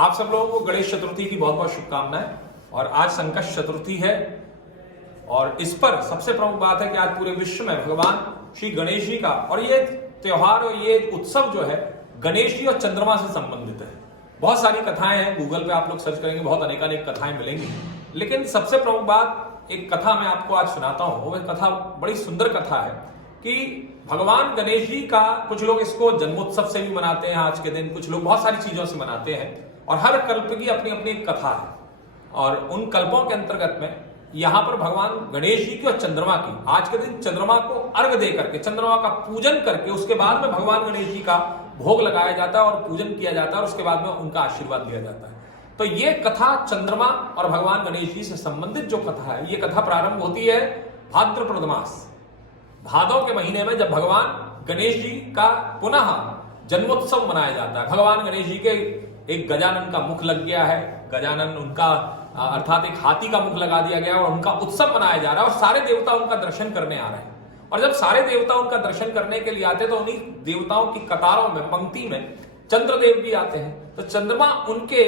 आप सब लोगों को गणेश चतुर्थी की बहुत बहुत शुभकामनाएं। और आज संकष्ट चतुर्थी है और इस पर सबसे प्रमुख बात है कि आज पूरे विश्व में भगवान श्री गणेश जी का और ये त्योहार और ये उत्सव जो है गणेश जी और चंद्रमा से संबंधित है। बहुत सारी कथाएं हैं, गूगल पे आप लोग सर्च करेंगे बहुत अनेकानेक कथाएं मिलेंगी, लेकिन सबसे प्रमुख बात एक कथा मैं आपको आज सुनाता हूं। वह कथा बड़ी सुंदर कथा है कि भगवान गणेश जी का कुछ लोग इसको जन्मोत्सव से भी मनाते हैं आज के दिन, कुछ लोग बहुत सारी चीजों से मनाते हैं और हर कल्प की अपनी अपनी एक कथा है। और उन कल्पों के अंतर्गत में यहां पर भगवान गणेश जी की और चंद्रमा की आज के दिन चंद्रमा को अर्घ दे करके, चंद्रमा का पूजन करके उसके बाद में भगवान गणेश जी का भोग लगाया जाता है और पूजन किया जाता है और उसके बाद में उनका आशीर्वाद दिया जाता है। तो ये कथा चंद्रमा और भगवान गणेश जी से संबंधित जो कथा है, ये कथा प्रारंभ होती है भाद्रपद मास, भादव के महीने में, जब भगवान गणेश जी का पुनः जन्मोत्सव मनाया जाता है। भगवान गणेश जी के एक गजानन का मुख लग गया है, गजानन उनका अर्थात एक हाथी का मुख लगा दिया गया और उनका उत्सव मनाया जा रहा है और सारे देवता उनका दर्शन करने आ रहे हैं। और जब सारे देवता उनका दर्शन करने के लिए आते हैं तो उन्हीं देवताओं की कतारों में, पंक्ति में चंद्रदेव भी आते हैं। तो चंद्रमा उनके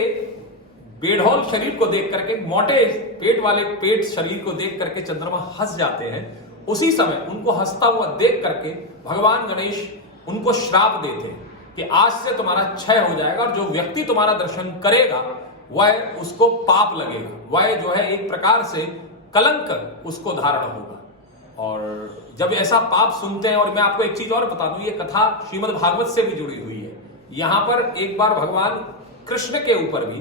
बेढौल शरीर को देख करके, मोटे पेट वाले पेट शरीर को देख करके चंद्रमा हंस जाते हैं। उसी समय उनको हंसता हुआ देख करके भगवान गणेश उनको श्राप देते हैं कि आज से तुम्हारा क्षय हो जाएगा और जो व्यक्ति तुम्हारा दर्शन करेगा वह उसको पाप लगेगा, वह जो है एक प्रकार से कलंक उसको धारण होगा। और जब ऐसा पाप सुनते हैं, और मैं आपको एक चीज और बता दूं, ये कथा श्रीमद् भागवत से भी जुड़ी हुई है। यहां पर एक बार भगवान कृष्ण के ऊपर भी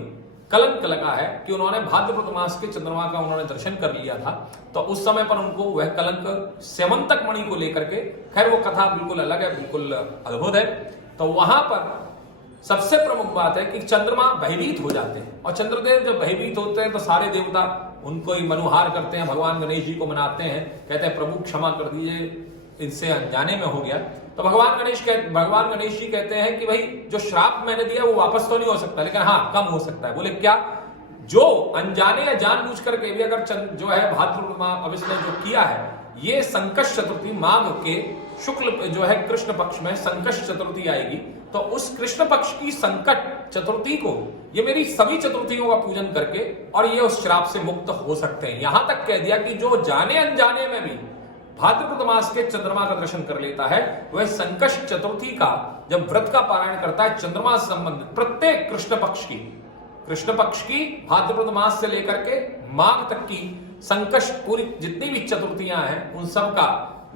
कलंक लगा है कि उन्होंने भाद्रपद मास के चंद्रमा का उन्होंने दर्शन कर लिया था, तो उस समय पर उनको वह कलंक स्यमंतक मणि को लेकर के, खैर वो कथा बिल्कुल अलग है, बिल्कुल अद्भुत है। तो वहां पर सबसे प्रमुख बात है कि चंद्रमा भयभीत हो जाते हैं और चंद्रदेव जब भयभीत होते हैं तो सारे देवता उनको ही मनुहार करते हैं, भगवान गणेश जी को मनाते हैं, कहते हैं प्रभु क्षमा कर दीजिए, इनसे अनजाने में हो गया। तो भगवान गणेश जी कहते हैं कि भाई जो श्राप मैंने दिया वो वापस तो नहीं हो सकता, लेकिन हाँ कम हो सकता है। बोले क्या? जो अनजाने या जानबूझ करके भी अगर जो है भाद्रपद इसने जो किया है, ये संकष्ट चतुर्थी माघ के शुक्ल जो है कृष्ण पक्ष में संकष्ट चतुर्थी आएगी, तो उस कृष्ण पक्ष की संकट चतुर्थी को ये मेरी सभी चतुर्थियों का पूजन करके और ये उस श्राप से मुक्त हो सकते हैं। यहां तक कह दिया कि जो जाने अनजाने में भी भाद्रपद मास के चंद्रमा का दर्शन कर लेता है, वह संकष्ट चतुर्थी का जब व्रत का पारायण करता है, चंद्रमा से संबंधित प्रत्येक कृष्ण पक्ष की भाद्रपद मास से लेकर के माघ तक की संकष्ट पूरी जितनी भी चतुर्थियां हैं, उन सब का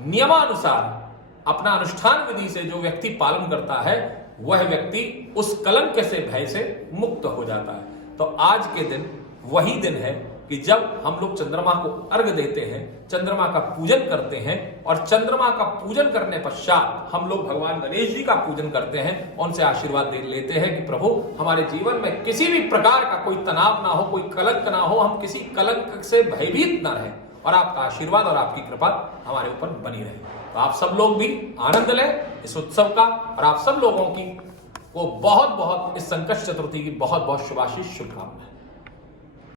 नियमानुसार अपना अनुष्ठान विधि से जो व्यक्ति पालन करता है, वह व्यक्ति उस कलंक से, भय से मुक्त हो जाता है। तो आज के दिन वही दिन है कि जब हम लोग चंद्रमा को अर्घ देते हैं, चंद्रमा का पूजन करते हैं और चंद्रमा का पूजन करने पश्चात हम लोग भगवान गणेश जी का पूजन करते हैं, उनसे आशीर्वाद दे लेते हैं कि प्रभु हमारे जीवन में किसी भी प्रकार का कोई तनाव ना हो, कोई कलंक ना हो, हम किसी कलंक से भयभीत ना रहें और आपका आशीर्वाद और आपकी कृपा हमारे ऊपर बनी रहे। तो आप सब लोग भी आनंद लें इस उत्सव का और आप सब लोगों की को बहुत बहुत इस संकष्ट चतुर्थी की बहुत बहुत शुभाशीष शुभकामनाएं।